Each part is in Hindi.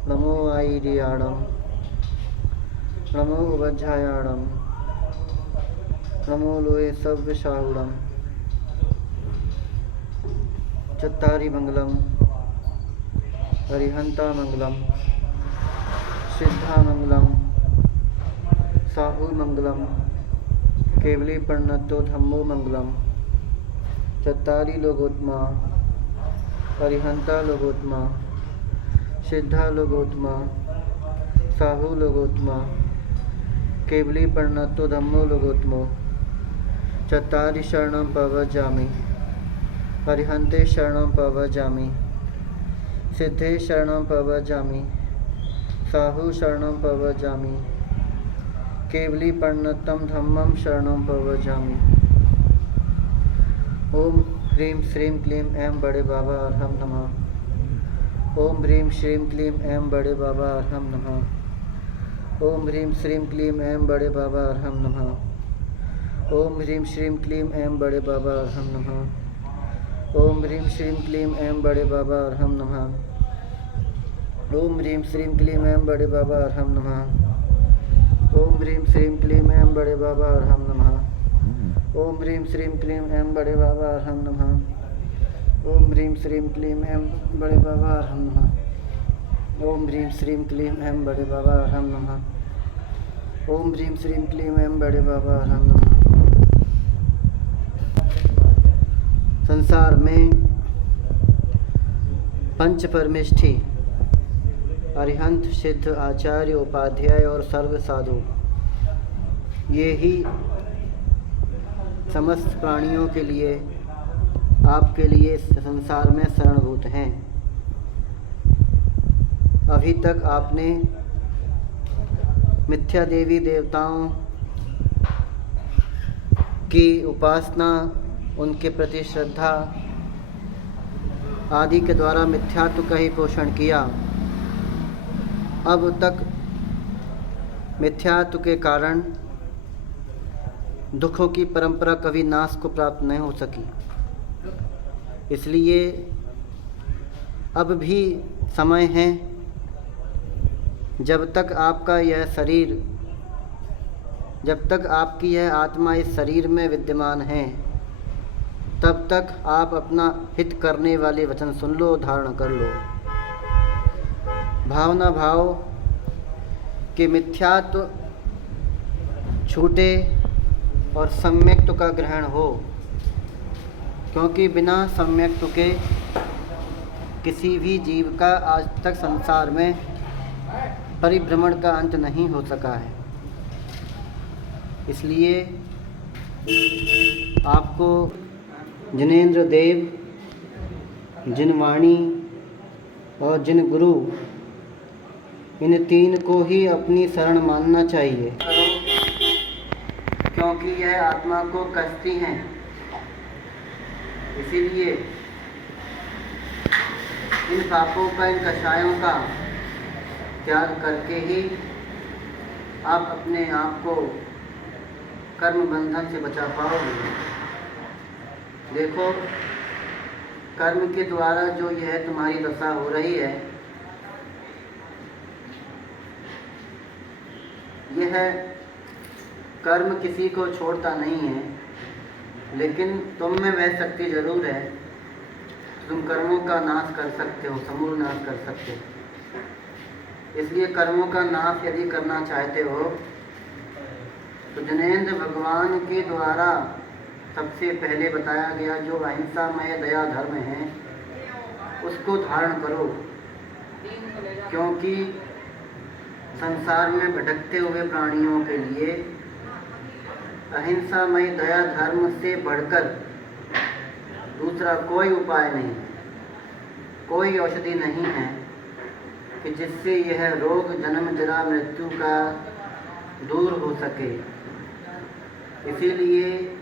नमो आईडियाणम, नमो उपाध्यायाणम, नमो लोए सव्यसाहुणम। चत्तारि मंगलम, अरिहंता मंगलम, सिद्धा मंगलम, साहु मंगलम, केवली प्रणतो धम्मो मंगलम। चत्तारि लोकोत्तमा, अरिहंता लोकोत्तमा, सिद्धा लोकोत्तमा, साहु लोकोत्तमा, केवली प्रणतो धम्मो लोकोत्तमो। चत्तारि शरणं प्रव्रजामि, अरिहन्ते शरणं प्रव्रजामि, सिद्धे शरणं प्रव्रजामि, साहु शरणं प्रव्रजामि, केवली प्रणतं धम्मं शरणं प्रव्रजामि। ओम ह्रीं श्रीं क्लीं ऐं बड़े बाबा अर्हं नमः। ओम ह्रीं श्रीं क्लीं ऐं बड़े बाबा अर्हं नमः। ओम ह्रीं श्रीं क्लीं ऐं बड़े बाबा अर्हं नमः। ओम ह्रीं श्रीं क्लीं ऐं बड़े बाबा अर्हं नमः। ओम ह्रीं श्रीं क्लीं ऐं बड़े बाबा अर्हं नमः। ओम ह्रीं श्रीं क्लीं ऐं बड़े बाबा अर्हं नमः। ओम ह्रीं श्रीं क्लीं ऐं बड़े बाबा अर्हं नमः। ओम ह्रीं श्रीं क्लीं ऐं बड़े बाबा अर्हं नमः। ओम ह्रीं श्रीं क्लीं ऐं बड़े बाबा अर्हं नमः। ओम ह्रीं श्रीं क्लीं ऐं बड़े बाबा अर्हं नमः। ओम ह्रीं श्रीं क्लीं ऐं बड़े बाबा अर्हं नमः। संसार में पंच परमेष्ठी अरिहंत, सिद्ध, आचार्य, उपाध्याय और सर्व साधु, ये ही समस्त प्राणियों के लिए, आपके लिए संसार में शरणभूत हैं। अभी तक आपने मिथ्या देवी देवताओं की उपासना, उनके प्रति श्रद्धा आदि के द्वारा मिथ्यात्व का ही पोषण किया। अब तक मिथ्यात्व के कारण दुखों की परंपरा कभी नाश को प्राप्त नहीं हो सकी। इसलिए अब भी समय है, जब तक आपका यह शरीर, जब तक आपकी यह आत्मा इस शरीर में विद्यमान है, तब तक आप अपना हित करने वाले वचन सुन लो, धारण कर लो। भावना भाव कि मिथ्यात्व छूटे और सम्यक्त्व का ग्रहण हो, क्योंकि बिना सम्यक्त्व के किसी भी जीव का आज तक संसार में परिभ्रमण का अंत नहीं हो सका है। इसलिए आपको जिनेंद्र देव, जिन वाणी और जिन गुरु, इन तीन को ही अपनी शरण मानना चाहिए, क्योंकि यह आत्मा को कसती हैं। इसीलिए इन पापों का, इन कषायों का त्याग करके ही आप अपने आप को कर्म बंधन से बचा पाओगे। देखो, कर्म के द्वारा जो यह तुम्हारी दशा हो रही है, यह कर्म किसी को छोड़ता नहीं है, लेकिन तुम में वह शक्ति जरूर है, तुम कर्मों का नाश कर सकते हो, समूल नाश कर सकते हो। इसलिए कर्मों का नाश यदि करना चाहते हो तो जिनेंद्र भगवान के द्वारा सबसे पहले बताया गया जो अहिंसामय दया धर्म है, उसको धारण करो। क्योंकि संसार में भटकते हुए प्राणियों के लिए अहिंसामय दया धर्म से बढ़कर दूसरा कोई उपाय नहीं, कोई औषधि नहीं है कि जिससे यह रोग, जन्म, जरा, मृत्यु का दूर हो सके। इसीलिए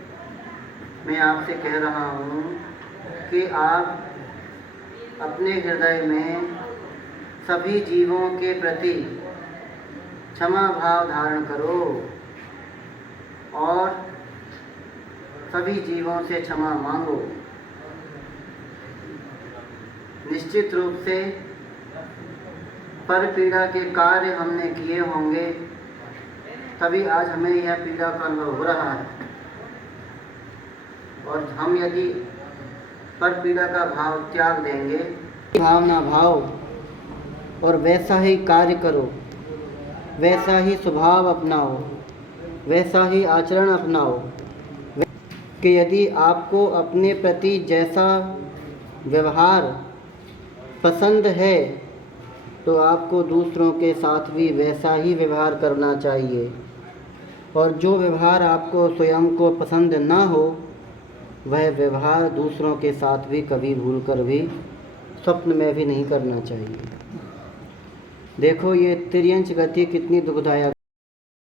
मैं आपसे कह रहा हूँ कि आप अपने हृदय में सभी जीवों के प्रति क्षमा भाव धारण करो और सभी जीवों से क्षमा मांगो। निश्चित रूप से पर पीड़ा के कार्य हमने किए होंगे, तभी आज हमें यह पीड़ा का अनुभव हो रहा है। और हम यदि पर पीड़ा का भाव त्याग देंगे, भावना भाव और वैसा ही कार्य करो, वैसा ही स्वभाव अपनाओ, वैसा ही आचरण अपनाओ कि यदि आपको अपने प्रति जैसा व्यवहार पसंद है तो आपको दूसरों के साथ भी वैसा ही व्यवहार करना चाहिए। और जो व्यवहार आपको स्वयं को पसंद ना हो, वह व्यवहार दूसरों के साथ भी कभी भूल कर भी स्वप्न में भी नहीं करना चाहिए। देखो ये तिर्यंच गति कितनी दुखदायक